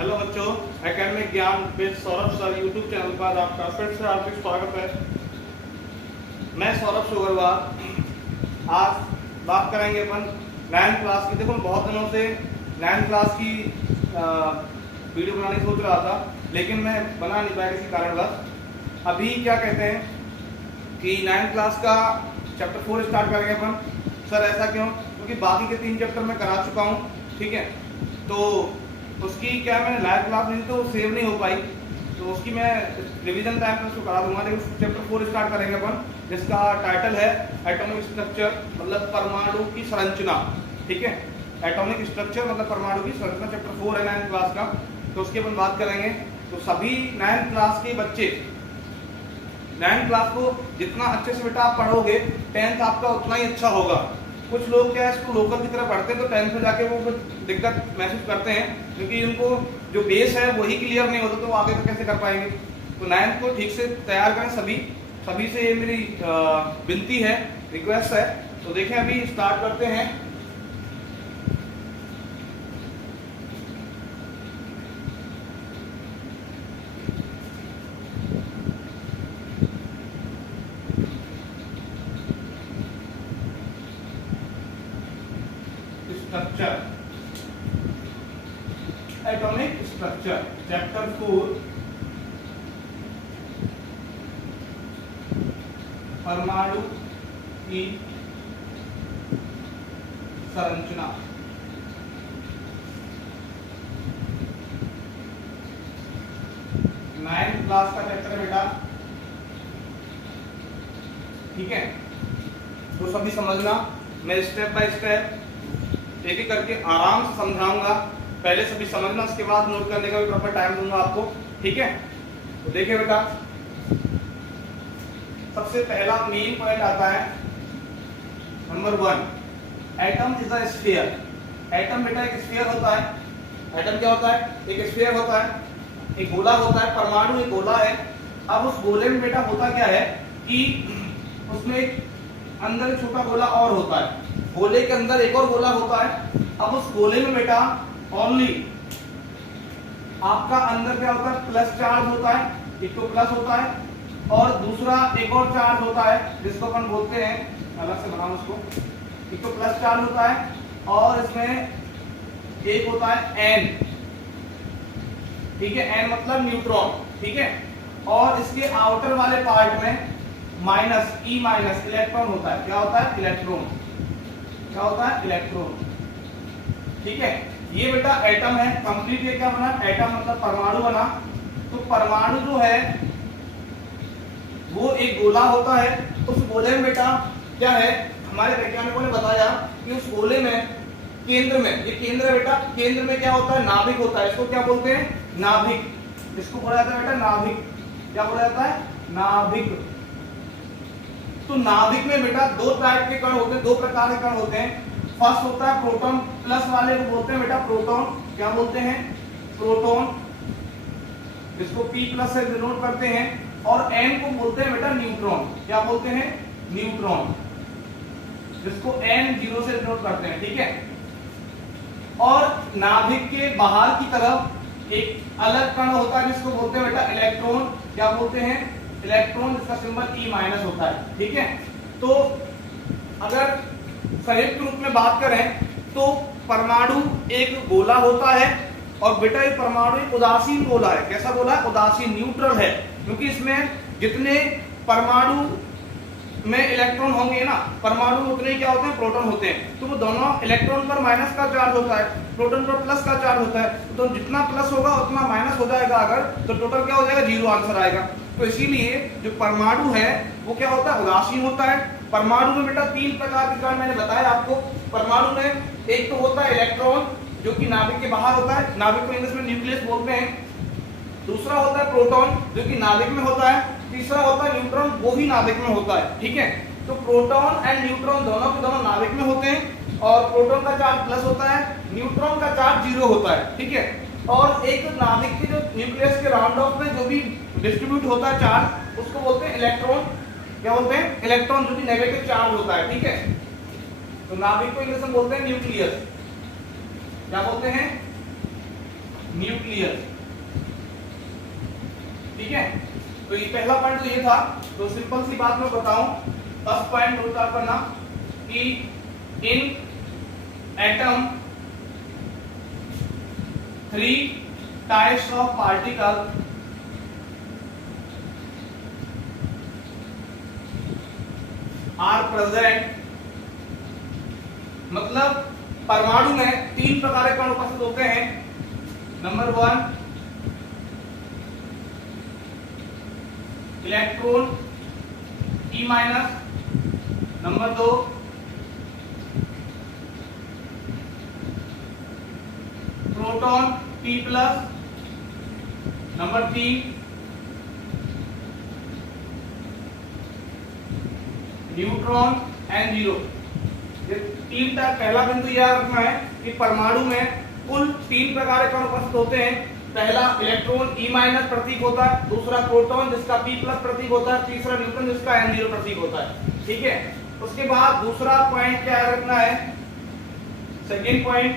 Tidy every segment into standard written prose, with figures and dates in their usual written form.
Hello बच्चों, academic ज्ञान with Saurabh sir YouTube channel पर आपका फिर से हार्दिक स्वागत है। मैं सौरभ सुगरवाल। आज बात करेंगे अपन 9th क्लास की। देखो, बहुत दिनों से 9th क्लास की वीडियो बनाने की सोच रहा था, लेकिन मैं बना नहीं पाया किसी कारणवश। अभी क्या कहते हैं कि 9th क्लास का चैप्टर 4 स्टार्ट करेंगे अपन। सर ऐसा क्यों? क्योंकि बाकी के 3 चैप्टर मैं करा चुका हूँ, ठीक है। तो उसकी क्या मैंने लाइव क्लास नहीं तो सेव नहीं हो पाई, तो उसकी मैं रिवीजन टाइम पर उसको करा दूंगा। लेकिन चैप्टर 4 स्टार्ट करेंगे अपन, जिसका टाइटल है एटॉमिक स्ट्रक्चर, मतलब परमाणु की संरचना, ठीक है। एटॉमिक स्ट्रक्चर मतलब परमाणु की संरचना, चैप्टर 4 है 9th क्लास का, तो उसकी अपन बात करेंगे। तो सभी 9th क्लास के बच्चे 9th क्लास को जितना अच्छे से बेटा आप पढ़ोगे, 10th आपका उतना ही अच्छा होगा। कुछ लोग क्या है इसको लोकल की तरह पढ़ते हैं, तो 10th में जाके वो दिक्कत महसूस करते हैं, क्योंकि उनको जो बेस है वही क्लियर नहीं होता, तो वो आगे का कैसे कर पाएंगे। तो 9th को ठीक से तैयार करें सभी से ये मेरी विनती है, रिक्वेस्ट है। तो देखें, अभी स्टार्ट करते हैं। स्ट्रक्चर, एटॉमिक स्ट्रक्चर, चैप्टर 4, परमाणु की संरचना। 9th क्लास का चैप्टर है बेटा, ठीक है। तो सभी समझना, मैं स्टेप बाय स्टेप एक एक करके आराम से समझाऊंगा। पहले सभी समझना, उसके बाद नोट करने का भी प्रॉपर टाइम दूंगा आपको, ठीक है। तो देखिए बेटा, सबसे पहला मेन पॉइंट आता है number 1, atom is a sphere. Atom बेटा एक स्फीयर होता है। एटम क्या होता है? एक स्फीयर होता है, एक गोला होता है। परमाणु एक गोला है। अब उस गोले में बेटा होता क्या है कि उसमें एक अंदर छोटा गोला और होता है, गोले के अंदर एक और गोला होता है। अब उस गोले में बेटा ओनली आपका अंदर क्या होता है? प्लस चार्ज होता है, एक तो प्लस होता है, और दूसरा एक और चार्ज होता है जिसको अपन बोलते हैं, अलग से बनाओ उसको, एक तो प्लस चार्ज होता है और इसमें एक होता है एन, ठीक है। एन मतलब न्यूट्रॉन, ठीक है। और इसके आउटर वाले पार्ट में माइनस, ई माइनस इलेक्ट्रॉन होता है। क्या होता है? इलेक्ट्रॉन। क्या होता है? इलेक्ट्रॉन, ठीक है। ये बेटा एटम है। कंप्लीट ये क्या बना? एटम मतलब परमाणु बना। तो परमाणु जो है वो एक गोला होता है। उस गोले में बेटा क्या है, हमारे वैज्ञानिकों ने बताया कि उस गोले में केंद्र में, ये केंद्र है बेटा, केंद्र में क्या होता है? नाभिक होता है। इसको क्या बोलते हैं? नाभिक। इसको बोला जाता है बेटा नाभिक। क्या बोला जाता है? नाभिक। तो नाभिक में बेटा दो टाइप के कण होते हैं, दो प्रकार के कण होते हैं। फर्स्ट होता है प्रोटॉन, प्लस वाले को बोलते हैं बेटा प्रोटॉन। क्या बोलते हैं? प्रोटॉन, जिसको P प्लस से डिनोट करते हैं। और N को बोलते हैं बेटा न्यूट्रॉन। क्या बोलते हैं? न्यूट्रॉन, जिसको N0 से डिनोट करते हैं, ठीक है। और नाभिक के बाहर की तरफ एक अलग कण होता है जिसको बोलते हैं बेटा इलेक्ट्रॉन। क्या बोलते हैं? इलेक्ट्रॉन, जिसका सिंबल E माइनस होता है, ठीक है। तो अगर संयुक्त रूप में बात करें तो परमाणु एक गोला होता है, और बेटा ये परमाणु एक उदासीन गोला है। कैसा गोला है? उदासीन, न्यूट्रल है। क्योंकि इसमें जितने परमाणु में इलेक्ट्रॉन होंगे ना, परमाणु उतने क्या होते हैं? प्रोटॉन होते हैं। तो वो दोनों इलेक्ट्रॉन पर माइनस का चार्ज होता है, प्रोटॉन पर प्लस का चार्ज होता है। तो जितना प्लस होगा उतना माइनस हो जाएगा अगर, तो टोटल क्या हो जाएगा? 0 आंसर आएगा। तो इसीलिए जो परमाणु है वो क्या होता है? उदासीन होता है। परमाणु में बेटा 3 प्रकार के कण मैंने बताया आपको। परमाणु में एक तो होता है इलेक्ट्रॉन, जो कि नाभिक के बाहर होता है, नाभिक को इंग्लिश में न्यूक्लियस बोलते हैं। दूसरा होता है प्रोटॉन, जो कि नाभिक में होता है। तीसरा होता है न्यूट्रॉन, वो भी नाभिक में होता है, ठीक है। तो प्रोटॉन एंड न्यूट्रॉन दोनों के दोनों नाभिक में होते हैं, और प्रोटॉन का चार्ज प्लस होता है, न्यूट्रॉन का चार्ज 0 होता है, ठीक है। और एक नाभिक के जो न्यूक्लियस के राउंड ऑफ में जो भी डिस्ट्रीब्यूट होता है चार्ज, उसको बोलते हैं इलेक्ट्रॉन। क्या बोलते हैं? इलेक्ट्रॉन, जो कि नेगेटिव चार्ज होता है, ठीक है। तो नाभिक को इंग्लिश में बोलते हैं न्यूक्लियस। क्या बोलते हैं? न्यूक्लियस। ठीक है, तो ये पहला पॉइंट तो ये था। तो सिंपल सी बात मैं बताऊं, फर्स्ट पॉइंट नोट करना कि in atom 3 types of particle are present, मतलब परमाणु में 3 प्रकार के कण उपस्थित होते हैं। Number 1 electron E-, number 2 proton P+, number 3 neutron N0। ये 3 टाइप, पहला बिंदु याद रखना है कि परमाणु में कुल 3 प्रकार के कण उपस्थित होते हैं। पहला इलेक्ट्रॉन E- प्रतीक होता है, दूसरा प्रोटॉन जिसका P+ प्रतीक होता है, तीसरा न्यूट्रॉन जिसका N0 प्रतीक होता है। ठीक है, उसके बाद दूसरा पॉइंट क्या याद रखना है, second point,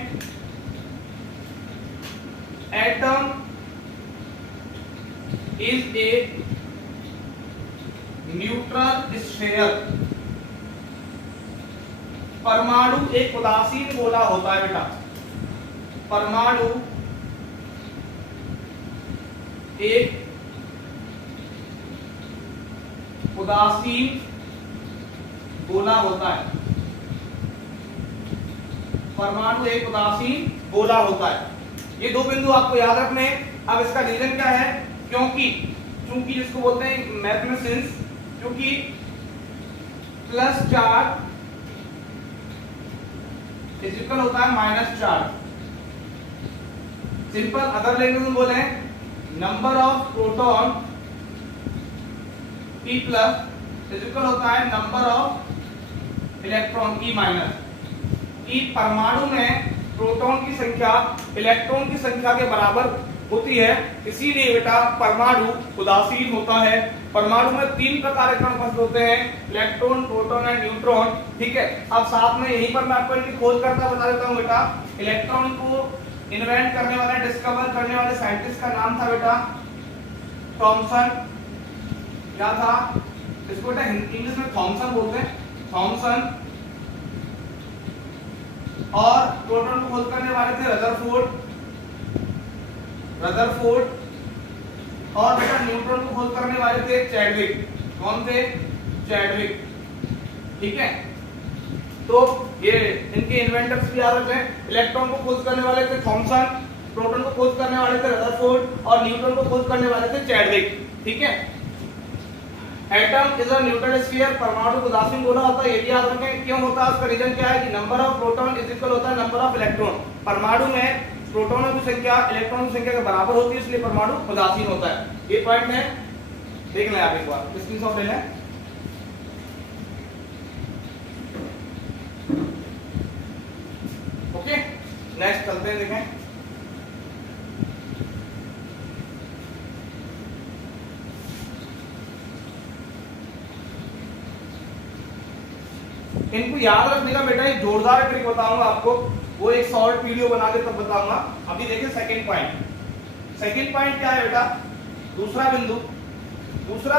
atom is a neutral sphere. परमाणु एक उदासीन गोला होता है बेटा। परमाणु एक उदासीन गोला होता है। परमाणु एक उदासीन गोला होता है। ये 2 बिंदु आपको याद रखने हैं। अब इसका रीजन क्या है, क्योंकि चूंकि जिसको बोलते हैं मैथ में सिंस, क्योंकि प्लस चार्ज इक्वल होता है minus charge. Simple other language में बोले number of proton P+ equal होता है नंबर ऑफ इलेक्ट्रॉन E-। कि परमाणु में प्रोटॉन की संख्या इलेक्ट्रॉन की संख्या के बराबर होती है, इसीलिए बेटा परमाणु उदासीन होता है। परमाणु में 3 प्रकार के कण उपस्थित होते हैं, इलेक्ट्रॉन, प्रोटॉन एंड न्यूट्रॉन। ठीक है, अब साथ में यहीं पर मैं आपको इनकी खोज करता बता देता हूं बेटा। इलेक्ट्रॉन को इन्वेंट करने वाले, डिस्कवर करने वाले साइंटिस्ट का नाम था बेटा थॉमसन। क्या था इसको बेटा इंग्लिश में थॉमसन बोलते हैं, थॉमसन। और प्रोटॉन को खोज करने वाले थे रदरफोर्ड। और बेटा न्यूट्रॉन को खोज करने वाले थे चैडविक। कौन थे? चैडविक। ठीक है, तो ये इनके इन्वेंटर्स भी याद रखें। इलेक्ट्रॉन को खोज करने वाले थे थॉमसन, प्रोटॉन को खोज करने वाले थे रदरफोर्ड और न्यूट्रॉन को खोज करने वाले थे चैडविक। ठीक है, atom is a neutral sphere, परमाणु उदासीन गोला होता है, ये भी याद रखें। क्यों होता है, उसका रीजन क्या है कि number of proton is equal होता है नंबर ऑफ इलेक्ट्रॉन। परमाणु में प्रोटॉनों की संख्या इलेक्ट्रॉनों की संख्या के बराबर होती है, इसलिए परमाणु उदासीन होता है। ये पॉइंट है, देख लें आप एक बार, स्क्रीनशॉट ले लें। ओके, नेक्स्ट चलते हैं, देखें। इनको याद रखने का बेटा एक जोरदार ट्रिक बताऊंगा आपको, वो एक शॉर्ट वीडियो बना के तब बताऊंगा। अभी देखिए सेकंड पॉइंट। सेकंड पॉइंट क्या है बेटा, दूसरा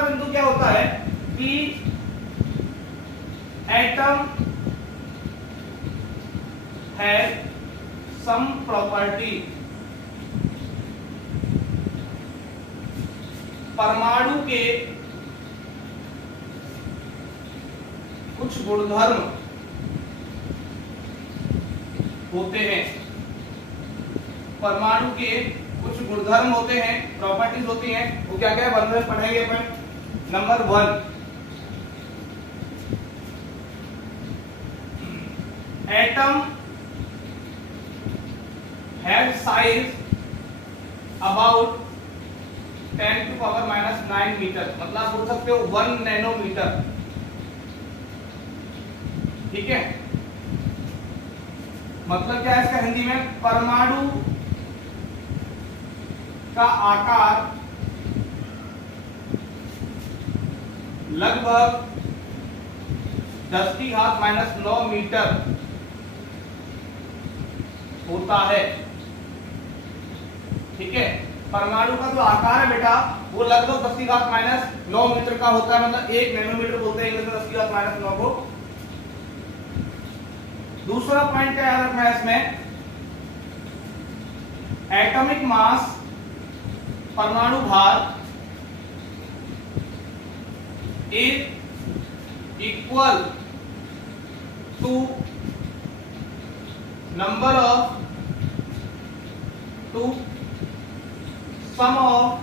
बिंदु क्या होता है कि एटम हैज सम प्रॉपर्टी। परमाणु के कुछ गुणधर्म होते हैं। परमाणु के कुछ गुणधर्म होते हैं, प्रॉपर्टीज होती हैं। वो क्या क्या है, बाद में पढ़ेंगे अपन। Number 1, atom have size about 10⁻⁹ metre, मतलब आप बोल सकते हो 1 नैनोमीटर। ठीक है, मतलब क्या है इसका हिंदी में, परमाणु का आकार लगभग 10⁻⁹ मीटर होता है। ठीक है। परमाणु का जो आकार है बेटा वो लगभग 10⁻⁹ मीटर का होता है, मतलब 1 नैनोमीटर बोलते हैं इंग्लिश में 10⁻⁹ को। दूसरा पॉइंट क्या याद रखना है इसमें, एटॉमिक मास परमाणु भार is equal to number of to sum of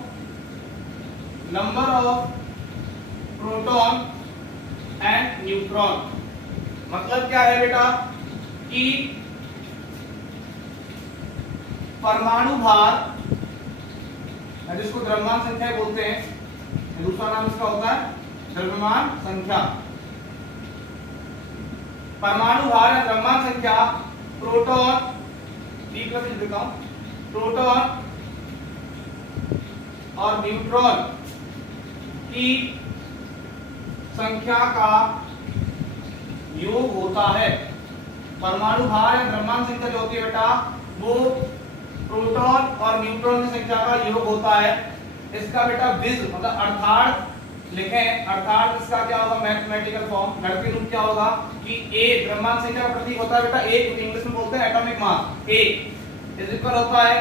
number of proton and neutron. मतलब क्या है बेटा कि परमाणु भार जिसको द्रव्यमान संख्या बोलते हैं, दूसरा नाम इसका होता है द्रव्यमान संख्या। परमाणु भार या द्रव्यमान संख्या प्रोटॉन लिख देता हूं, प्रोटॉन और न्यूट्रॉन की संख्या का योग होता है। परमाणु भार या द्रव्यमान संख्या जो होती है बेटा वो प्रोटॉन और न्यूट्रॉन की संख्या का योग होता है। इसका बेटा विज मतलब अर्थात लिखें, अर्थात इसका क्या होगा मैथमेटिकल फॉर्म, गणितीय रूप क्या होगा कि A द्रव्यमान संख्या का प्रतीक होता है बेटा A, जो इंग्लिश में बोलते हैं atomic mass. A is equal होता है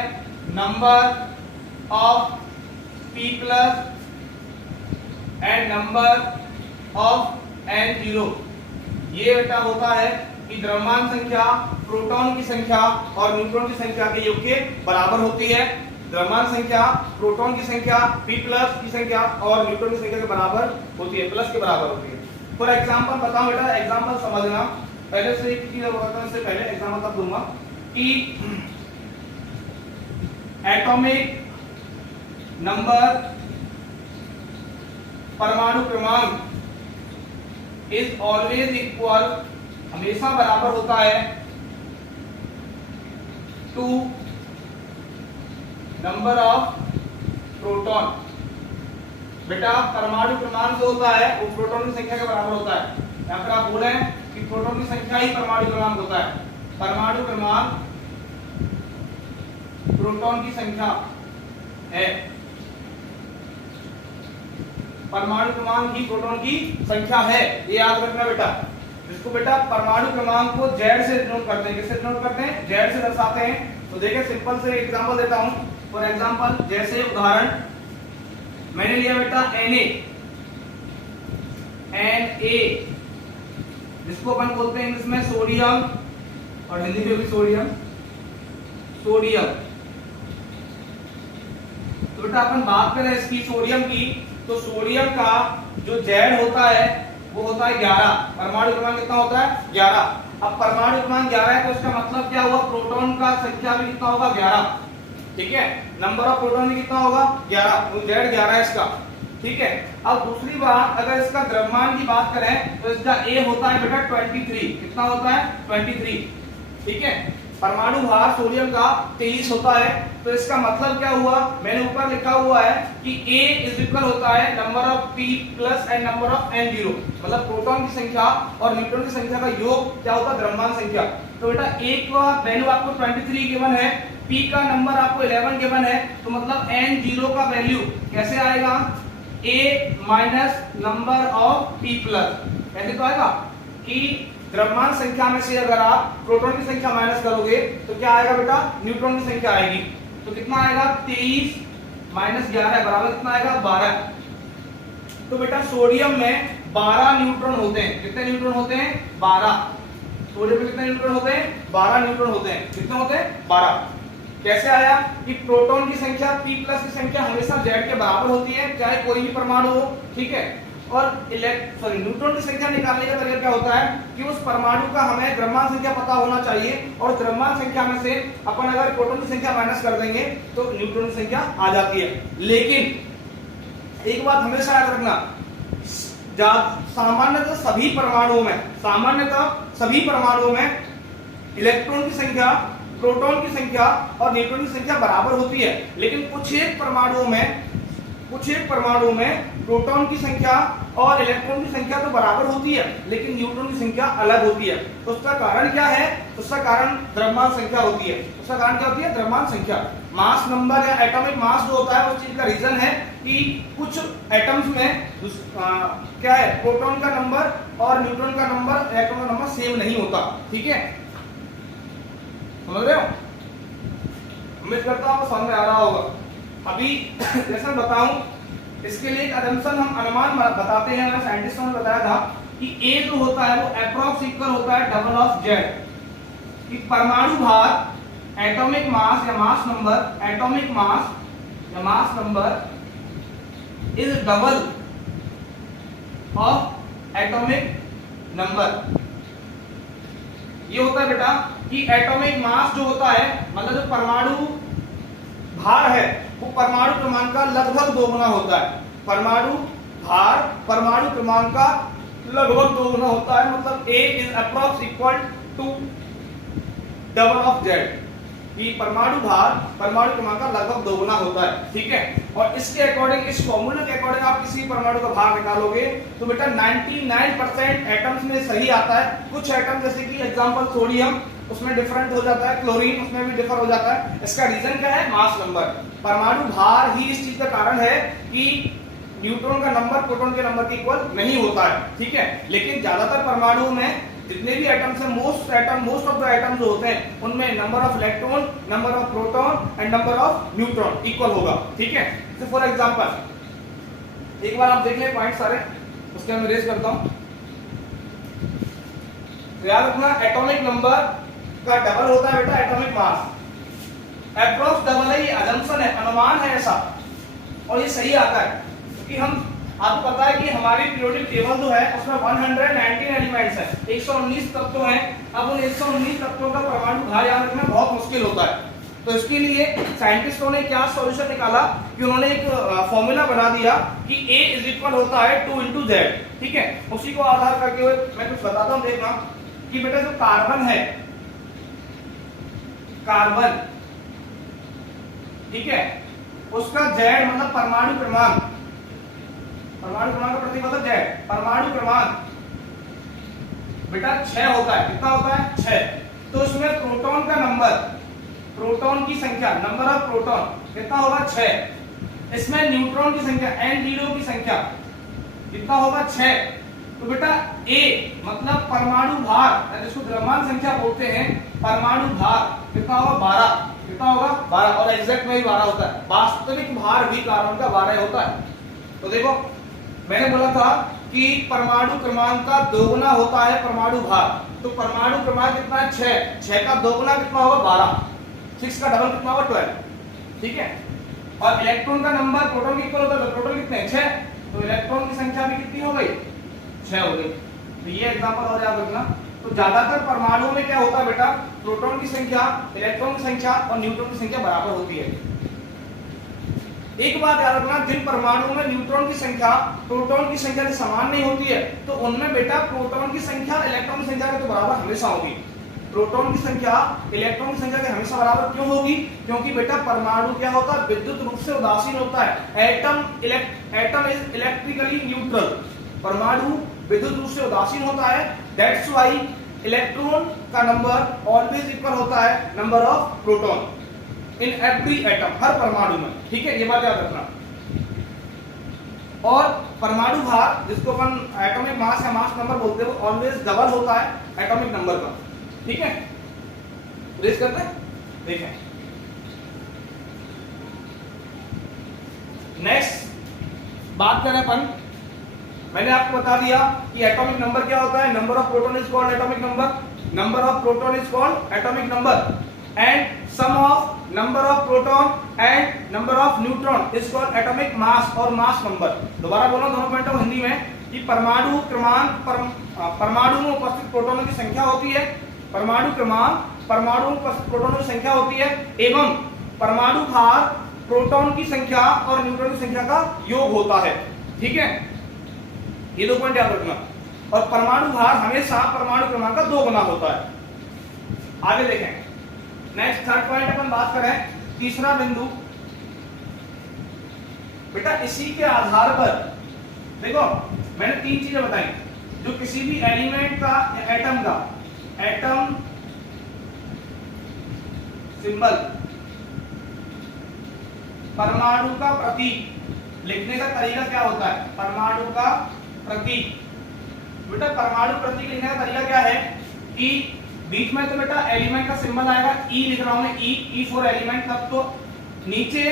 number of P plus and number of N0। ये बेटा होता है कि द्रव्यमान संख्या प्रोटॉन की संख्या और न्यूट्रॉन की संख्या के योग के बराबर होती है। द्रव्यमान संख्या प्रोटॉन की संख्या P प्लस की संख्या और न्यूट्रॉन की संख्या के बराबर होती है, प्लस के बराबर होती है। फॉर एग्जांपल बताऊं बेटा, एग्जांपल समझना, पहले से एक चीज बताने से पहले एग्जांपल तब दूंगा कि एटॉमिक नंबर परमाणु क्रमांक इज ऑलवेज इक्वल, हमेशा बराबर होता है टू नंबर ऑफ प्रोटॉन। बेटा परमाणु क्रमांक जो होता है वो प्रोटॉन की संख्या के बराबर होता है, या फिर आप बोले कि प्रोटॉन की संख्या ही परमाणु क्रमांक होता है। परमाणु क्रमांक प्रोटॉन की संख्या है, परमाणु क्रमांक ही प्रोटॉन की संख्या है, ये याद रखना बेटा। जिसको बेटा परमाणु क्रमांक को Z से डिनोट करते हैं, किससे डिनोट करते हैं, Z से दर्शाते हैं। तो देखिए सिंपल से एग्जांपल देता हूं। फॉर एग्जांपल जैसे उदाहरण मैंने लिया बेटा Na, जिसको अपन बोलते हैं इंग्लिश में सोडियम और हिंदी में भी सोडियम। तो बेटा अपन बात करें इसकी सोडियम की, तो सोडियम का जो Z होता है वो होता है 11। परमाणु क्रमांक कितना होता है 11। अब परमाणु क्रमांक 11 है तो इसका मतलब क्या हुआ, प्रोटॉन का संख्या भी कितना होगा 11, ठीक है। नंबर ऑफ प्रोटॉन भी कितना होगा 11, तो Z 11 है इसका, ठीक है। अब दूसरी बात, अगर इसका द्रव्यमान की बात करें तो इसका A होता है बेटा 23। कितना होता है 23, ठीक है। परमाणु भार सोडियम का 23 होता है, तो इसका मतलब क्या हुआ, मैंने ऊपर लिखा हुआ है कि A इज इक्वल होता है number of P plus and number of N0, मतलब प्रोटॉन की संख्या और न्यूट्रॉन की संख्या का योग क्या होता है द्रव्यमान संख्या। तो बेटा A का वैल्यू आपको 23 गिवन है, P का नंबर आपको 11 गिवन है, तो मतलब N0 का वैल्यू कैसे आएगा, A minus number of P plus. ऐसे तो आएगा कि द्रव्यमान संख्या में से अगर आप प्रोटॉन की संख्या माइनस करोगे तो क्या आएगा बेटा, न्यूट्रॉन की संख्या आएगी। तो कितना आएगा 23 माइनस 11 बराबर कितना आएगा 12। तो बेटा सोडियम में 12 न्यूट्रॉन होते हैं। कितने न्यूट्रॉन होते हैं 12। सोडियम में कितने न्यूट्रॉन होते हैं 12 न्यूट्रॉन होते हैं। कितने होते हैं 12। कैसे आया कि प्रोटॉन की संख्या P प्लस की संख्या हमेशा Z के बराबर होती है, चाहे कोई भी परमाणु हो, ठीक है। और न्यूट्रॉन की संख्या निकालने का तरीका क्या होता है कि उस परमाणु का हमें द्रव्यमान संख्या पता होना चाहिए, और द्रव्यमान संख्या में से अपन अगर प्रोटॉन की संख्या माइनस कर देंगे तो न्यूट्रॉन की संख्या आ जाती है। लेकिन एक बात हमेशा याद रखना, सामान्यतः सभी परमाणुओं में इलेक्ट्रॉन की संख्या, प्रोटॉन की संख्या और न्यूट्रॉन की संख्या बराबर होती है, लेकिन कुछ एक परमाणुओं में प्रोटॉन की संख्या और इलेक्ट्रॉन की संख्या तो बराबर होती है लेकिन न्यूट्रॉन की संख्या अलग होती है। तो उसका कारण क्या है? उसका कारण द्रव्यमान संख्या होती है। उसका कारण क्या होती है? द्रव्यमान संख्या। मास नंबर या एटॉमिक मास जो होता है उस चीज का रीजन है कि कुछ एटम्स में क्या है, प्रोटॉन का नंबर और न्यूट्रॉन का नंबर, इलेक्ट्रॉन का नंबर सेम नहीं होता। ठीक है, समझ रहे हो? उम्मीद करता हूं समझ में आ रहा होगा। अभी जैसा बताऊं, इसके लिए एक असम्पशन हम अनुमान बताते हैं। हमारे साइंटिस्टों ने बताया था कि ए जो होता है वो अप्रॉक्स इक्वल होता है डबल ऑफ जेड। कि परमाणु भार, एटॉमिक मास या मास नंबर, एटॉमिक मास या mass number is double of atomic number. ये होता है बेटा कि एटॉमिक मास जो होता है, मतलब जो परमाणु भार है वो परमाणु क्रमांक का लगभग दोगुना होता है। परमाणु भार परमाणु क्रमांक का लगभग दोगुना होता है, मतलब A is approx equal to double of Z. कि परमाणु भार परमाणु क्रमांक का लगभग दोगुना होता है। ठीक है, और इसके अकॉर्डिंग, इस फॉर्मूला के अकॉर्डिंग आप किसी परमाणु का भार निकालोगे तो बेटा 99% एटम्स में सही आता है। कुछ एटम जैसे कि एग्जांपल सोडियम, उसमें डिफरेंट हो जाता है, क्लोरीन उसमें भी डिफर हो जाता है। इसका रीजन क्या है? Mass number. परमाणु भार ही इस चीज का कारण है कि न्यूट्रॉन का नंबर प्रोटॉन के नंबर के इक्वल नहीं होता है। ठीक है, लेकिन ज्यादातर परमाणुओं में जितने भी एटम्स हैं, मोस्ट ऑफ द एटम्स जो होते हैं उनमें number of electron, number of proton and number of neutron equal होगा। ठीक है, तो फॉर एग्जांपल एक बार आप देख लें पॉइंट सारे, उसके मैं रेज करता हूं। याद रखना एटॉमिक नंबर का डबल होता है बेटा एटॉमिक मास। अप्रॉक्स डबल है, ये असम्पशन है, अनुमान है ऐसा, और ये सही आता है क्योंकि हम, आपको पता है कि हमारी पीरियोडिक टेबल जो है उसमें 119 एलिमेंट्स है, 119 तत्व हैं। अब उन 119 तत्वों का परमाणु भार याद रखना बहुत मुश्किल होता है। तो इसके लिए साइंटिस्टों ने क्या सॉल्यूशन निकाला कि उन्होंने एक फॉर्मूला बना दिया कि A इज इक्वल होता है 2 into Z। ठीक है, उसी को आधार करके हुए मैं कुछ बताता हूं। देखना कि बेटा जो कार्बन है, कार्बन, ठीक है, उसका Z मतलब परमाणु क्रमांक, परमाणु क्रमांक का प्रतीक मतलब Z, परमाणु क्रमांक बेटा 6 होता है। कितना होता है? 6। तो उसमें प्रोटॉन का नंबर, प्रोटॉन की संख्या, नंबर ऑफ प्रोटॉन कितना होगा? 6। इसमें न्यूट्रॉन की संख्या, N0 की संख्या कितना होगा? 6। तो बेटा A मतलब परमाणु भार, जिसको द्रव्यमान संख्या बोलते हैं, परमाणु भार कितना होगा? 12। कितना होगा? 12। और एग्जैक्ट में ही 12 होता है। वास्तविक भार भी कार्बन का 12 होता है। तो देखो मैंने बोला था कि परमाणु क्रमांक का दोगुना होता है परमाणु भार। तो परमाणु क्रमांक कितना है? 6। 6 का दोगुना कितना होगा? 12। 6 का डबल कितना होगा? 12। ठीक है, और इलेक्ट्रॉन का नंबर प्रोटॉन के इक्वल होता है, तो प्रोटॉन कितने हैं? 6। तो इलेक्ट्रॉन की संख्या भी कितनी हो गई? 6 हो गई। तो ये एग्जांपल और याद रखना। तो ज्यादातर परमाणुओं में क्या होता है बेटा? प्रोटॉन की संख्या, इलेक्ट्रॉन की संख्या और न्यूट्रॉन की संख्या बराबर होती है। एक बात याद रखना, जिन परमाणुओं में न्यूट्रॉन की संख्या प्रोटॉन की संख्या से समान नहीं होती है तो उनमें बेटा प्रोटॉन की संख्या इलेक्ट्रॉन की संख्या के तो बराबर हमेशा होगी। प्रोटॉन की संख्या इलेक्ट्रॉन की संख्या के हमेशा बराबर क्यों होगी? क्योंकि बेटा परमाणु क्या होता है? विद्युत रूप से उदासीन होता है। Atom is electrically neutral. परमाणु विद्युत रूप से उदासीन होता है। दैट्स व्हाई इलेक्ट्रॉन का नंबर ऑलवेज इक्वल होता है number of proton in every atom, हर परमाणु में। ठीक है, ये बात याद रखना। और परमाणु भार, जिसको अपन एटॉमिक मास या मास नंबर बोलते हैं, वो ऑलवेज डबल होता है एटॉमिक नंबर का। ठीक है, रेज करते हैं, देखें। नेक्स्ट बात करें अपन, मैंने आपको बता दिया कि एटॉमिक नंबर क्या होता है। Number of proton is called atomic number, number of proton is called atomic number, and sum of number of proton and number of neutron is called atomic mass और मास नंबर। दोबारा बोलो दोनों point Hindi में कि परमाणु क्रमांक, परमाणु में उपस्थित प्रोटॉनों की संख्या होती है, परमाणु क्रमांक परमाणु में उपस्थित प्रोटॉनों की संख्या होती है, एवं परमाणु भार प्रोटॉन की संख्या और न्यूट्रॉन की संख्या का योग होता है। ठीक है, ये दो पॉइंट याद रखना। और परमाणु भार हमेशा परमाणु क्रमांक का 2 गुना होता है। आगे देखें, नेक्स्ट थर्ड पॉइंट अपन बात करें, तीसरा बिंदु बेटा, इसी के आधार पर देखो मैंने 3 चीजें बताई जो किसी भी एलिमेंट का या एटम का एटम सिंबल, परमाणु का प्रतीक लिखने का तरीका क्या होता है, परमाणु का प्रतीक। बेटा परमाणु प्रतीक लिखने का तरीका क्या है कि बीच में तो बेटा एलिमेंट का सिंबल आएगा, ई लिख रहा हूं मैं, ई फॉर एलिमेंट, तब तो नीचे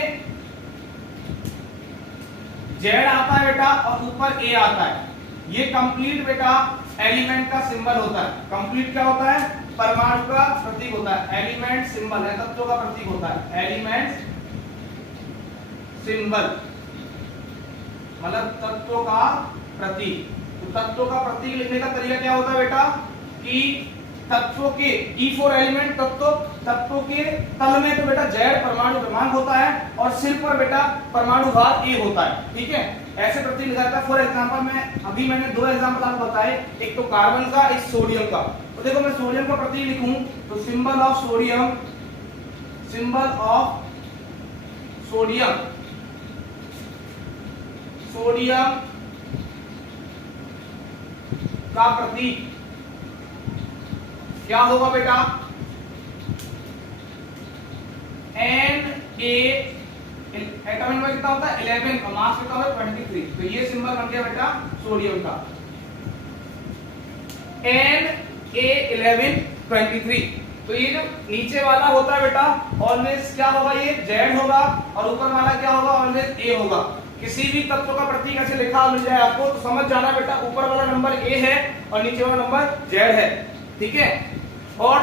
जेड आता है बेटा और ऊपर ए आता है। ये कंप्लीट बेटा एलिमेंट का सिंबल होता है। कंप्लीट क्या होता है, परमाणु का प्रतीक होता है, एलिमेंट सिंबल है, तत्वों का प्रतीक होता है, एलिमेंट सिंबल मतलब तत्वों का प्रतीक। तो तत्वों का प्रतीक लिखने का तरीका क्या होता है बेटा कि तत्वों के ई फॉर एलिमेंट तत्वों के तल में तो बेटा जेड परमाणु क्रमांक होता है और सिर पर बेटा परमाणु भार ए होता है। ठीक है, ऐसे प्रतीक लिखा जाता है। फॉर एग्जांपल मैंने 2 एग्जांपल आपको बताए, एक तो कार्बन का, एक सोडियम का। तो देखो मैं सोडियम का प्रतीक लिखूं तो symbol of sodium, symbol of sodium, sodium का प्रतीक क्या होगा बेटा, एन ए, एटॉमिक नंबर कितना होता है 11, मास कितना होता है 23। तो ये सिंबल बन गया बेटा सोडियम का, एन ए 11 23। तो ये जो नीचे वाला होता है बेटा ऑलवेज क्या होगा, ये जेड होगा और ऊपर वाला क्या होगा, ऑलवेज ए होगा। किसी भी तत्व का प्रतीक ऐसे लिखा मिल जाए आपको तो समझ जाना बेटा ऊपर वाला नंबर ए है और नीचे वाला नंबर जेड है। ठीक है, और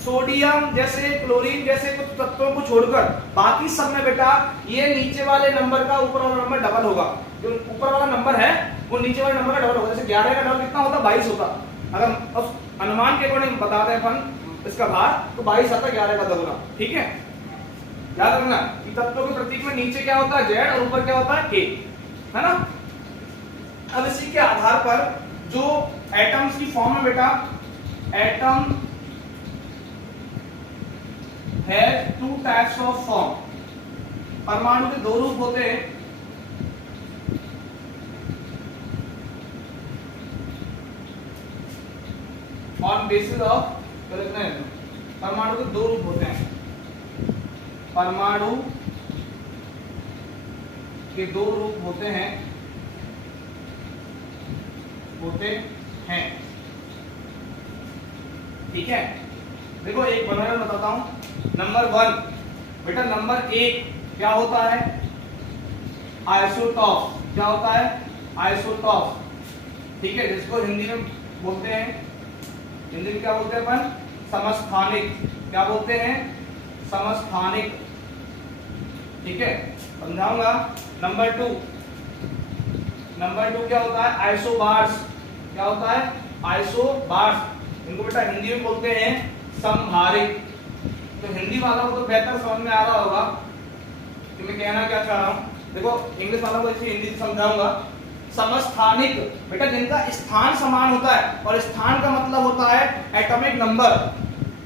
सोडियम जैसे क्लोरीन जैसे कुछ तत्वों को छोड़कर बाकी सब में बेटा ये नीचे वाले नंबर का ऊपर वाला नंबर डबल होगा। जो ऊपर वाला नंबर है वो नीचे वाले नंबर का डबल होगा। जैसे 11 का डबल कितना होता, 22 होता। अगर अनुमान के अकॉर्डिंग बताते हैं अपन इसका भार तो 22 आता, 11 का दोगुना। ठीक है, याद रखना कि तत्वों के प्रतीक में नीचे क्या होता है जेड और ऊपर क्या होता है ए, है ना। अब इसी के आधार पर जो एटम्स की फॉर्म है बेटा, एटम है 2 टाइप्स ऑफ फॉर्म। परमाणु के 2 रूप होते हैं, ऑन बेसिस ऑफ, परमाणु के 2 रूप होते हैं, परमाणु के 2 रूप होते हैं ठीक है। देखो एक बनाना बताता हूं। नंबर 1 बेटा, नंबर 1 क्या होता है, आइसोटॉप। क्या होता है, आइसोटॉप। ठीक है, जिसको हिंदी में बोलते हैं, हिंदी में क्या बोलते हैं अपन, समस्थानिक। क्या बोलते हैं, समस्थानिक। ठीक है, समझाऊंगा। नंबर 2 क्या होता है, आइसोबार्स। क्या होता है, आइसोबार्स। इनको बेटा हिंदी में बोलते हैं समभारिक। तो हिंदी वालों को तो बेहतर समझ में आ रहा होगा कि मैं कहना क्या चाह रहा हूं। देखो इंग्लिश वालों को इसे हिंदी से समझाऊंगा। समस्थानिक बेटा जिनका स्थान समान होता है, और स्थान का मतलब होता है एटॉमिक नंबर।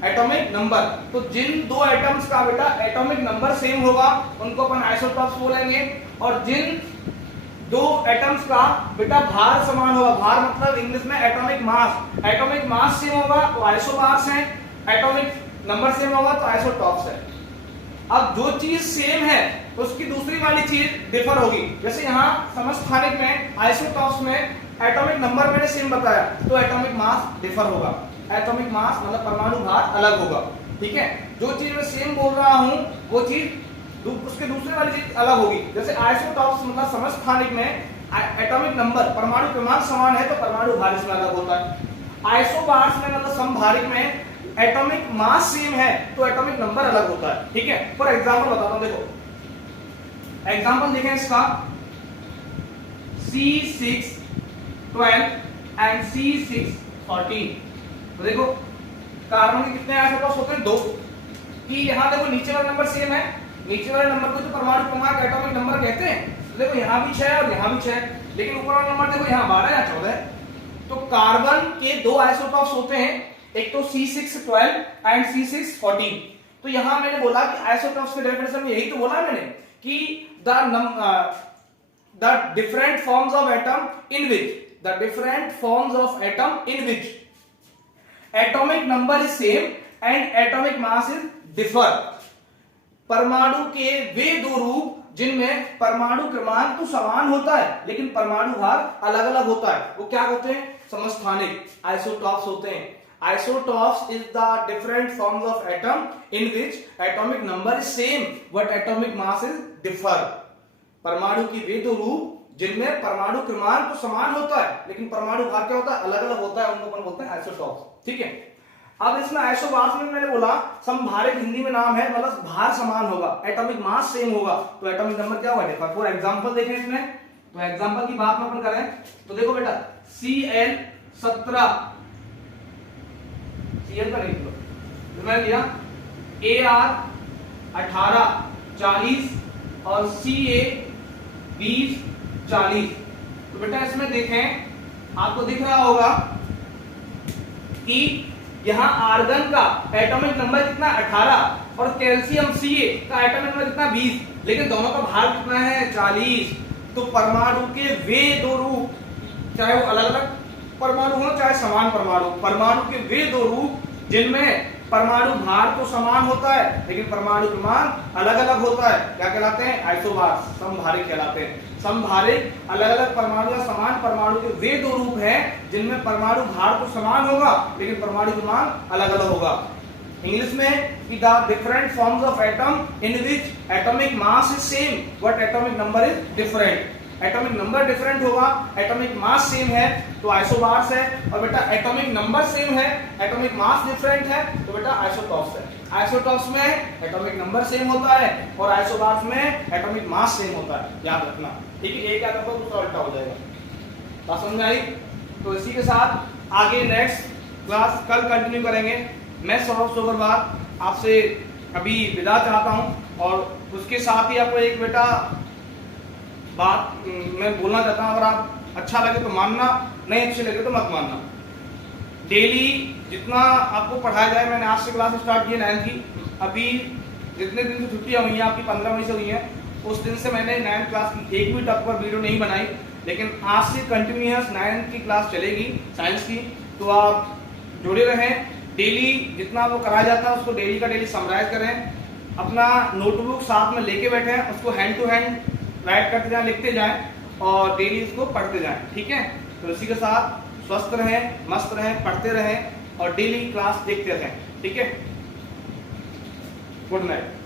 एटॉमिक नंबर, तो जिन 2 एटम्स का बेटा एटॉमिक नंबर सेम होगा उनको अपन आइसोटॉप्स बोलेंगे। और जिन 2 एटम्स का बेटा भार समान होगा, भार मतलब इंग्लिश में atomic mass, atomic mass same होगा तो आइसोबार्स हैं, एटॉमिक नंबर सेम होगा तो आइसोटॉप्स है। अब जो चीज सेम है तो उसकी दूसरी वाली चीज डिफर होगी। जैसे यहाँ समस्थानिक में, आइसोटॉप्स में एटॉमिक नंबर मैंने सेम बताया तो एटॉमिक मास डिफर होगा। एटॉमिक मास मतलब परमाणु भार अलग होगा। ठीक है, जो चीज मैं सेम बोल रहा हूं वो चीज उसके दूसरे वाली चीज अलग होगी। जैसे आइसोटॉप्स मतलब समस्थानिक में एटॉमिक नंबर परमाणु क्रमांक समान है तो परमाणु भार इसमें अलग होता है। आइसोबार्स में मतलब समभारिक में एटॉमिक मास सेम है तो एटॉमिक नंबर अलग होता है। ठीक है, फॉर एग्जांपल बताता हूं, देखो एग्जांपल देखें इसका, C612 एंड C614। तो देखो कार्बन के कितने आइसोटॉप्स होते हैं, 2। कि यहां देखो नीचे वाला नंबर सेम है, नीचे वाले नंबर को तो परमाणु क्रमांक एटॉमिक नंबर कहते हैं। तो देखो यहां भी 6 और यहां भी 6, लेकिन ऊपर वाला नंबर देखो यहां 12 या 14 है। तो कार्बन के 2 आइसोटॉप्स होते हैं, एक तो C612 एंड C614। तो यहां मैंने बोला कि आइसोटॉप्स के डेफिनेशन में यही तो बोला मैंने कि the different forms of atom in which the different forms of atom in which atomic number is same and atomic mass is differ. परमाणु के वे दो रूप जिनमें परमाणु क्रमांक तो समान होता है लेकिन परमाणु भार अलग अलग होता है, वो क्या होते हैं? समस्थानिक, आइसोटॉप्स होते हैं। Isotopes is the different forms of atom in which atomic number is same but atomic mass is differ। परमाणु की वे दो रूप जिनमें परमाणु क्रमांक तो समान होता है लेकिन परमाणु भार क्या होता है? अलग अलग होता है, उनको अपन बोलते हैं आइसोटॉप्स। ठीक है, अब इसमें आइसोबार्स में मैंने बोला समभारिक हिंदी में नाम है, मतलब भार समान होगा, एटॉमिक मास सेम होगा, तो एटॉमिक नंबर क्या होगा? डिफर। फॉर एग्जांपल देखें इसमें, तो एग्जांपल की बात में अपन करें तो देखो बेटा Cl17 Cl का लिख लो, तो मैंने लिया Ar18 40 और Ca20 40। तो बेटा इसमें देखें आपको दिख रहा होगा कि यहां आर्गन का एटॉमिक नंबर कितना 18 और कैल्शियम Ca का एटॉमिक नंबर कितना 20, लेकिन दोनों का भार कितना है 40। तो परमाणु के वे दो रूप, चाहे वो अलग अलग परमाणु हो चाहे समान परमाणु, परमाणु के वे दो रूप जिनमें परमाणु भार तो समान होता है लेकिन परमाणु क्रमांक अलग अलग होता है, क्या कहलाते हैं? आइसोबार, समभारिक कहलाते हैं। समभारिक अलग अलग परमाणु या समान परमाणु के वे दो रूप हैं जिनमें परमाणु भार तो समान होगा लेकिन परमाणु क्रमांक अलग अलग होगा। इंग्लिश में कि the different forms of atom in which atomic mass is same but atomic number is different. Atomic number different होगा, एटॉमिक मास सेम है तो आइसोबार्स है, और बेटा एटॉमिक नंबर सेम है, एटॉमिक मास डिफरेंट है तो बेटा आइसोटॉप्स है। आइसोटॉप्स में एटॉमिक नंबर सेम होता है और आइसोबार्स में एटॉमिक मास सेम होता है, याद रखना। ठीक है, एक क्या करता है दूसरा उल्टा हो जाएगा। बात समझ में आई? तो इसी के साथ आगे नेक्स्ट क्लास कल कंटिन्यू करेंगे। मैं सौरभ सोबरवार आपसे अभी विदा चाहता हूं, और उसके साथ ही आपको एक बेटा बात मैं बोलना चाहता हूं, अगर आप अच्छा लगे तो मानना, नहीं अच्छे लगे तो मत मानना। डेली जितना आपको पढ़ाया जाए, मैंने आज से क्लास स्टार्ट की 9th की, अभी जितने दिन से छुट्टियां हुई हैं आपकी 15 मई से हुई हैं, उस दिन से मैंने 9th क्लास की एक भी टॉप पर वीडियो नहीं बनाई, लेकिन आज से कंटिन्यूअस 9th की क्लास चलेगी साइंस की। तो आप जुड़े रहें, डेली जितना आपको कराया जाता है उसको डेली का डेली समराइज करें, अपना नोटबुक साथ में लेके बैठे, उसको हैंड टू हैंड राइट करते जाएं, लिखते जाएं और डेली इसको पढ़ते जाएं। ठीक है, तो इसी के साथ स्वस्थ रहें, मस्त रहें, पढ़ते रहें और डेली क्लास देखते रहें। ठीक है, गुड नाइट।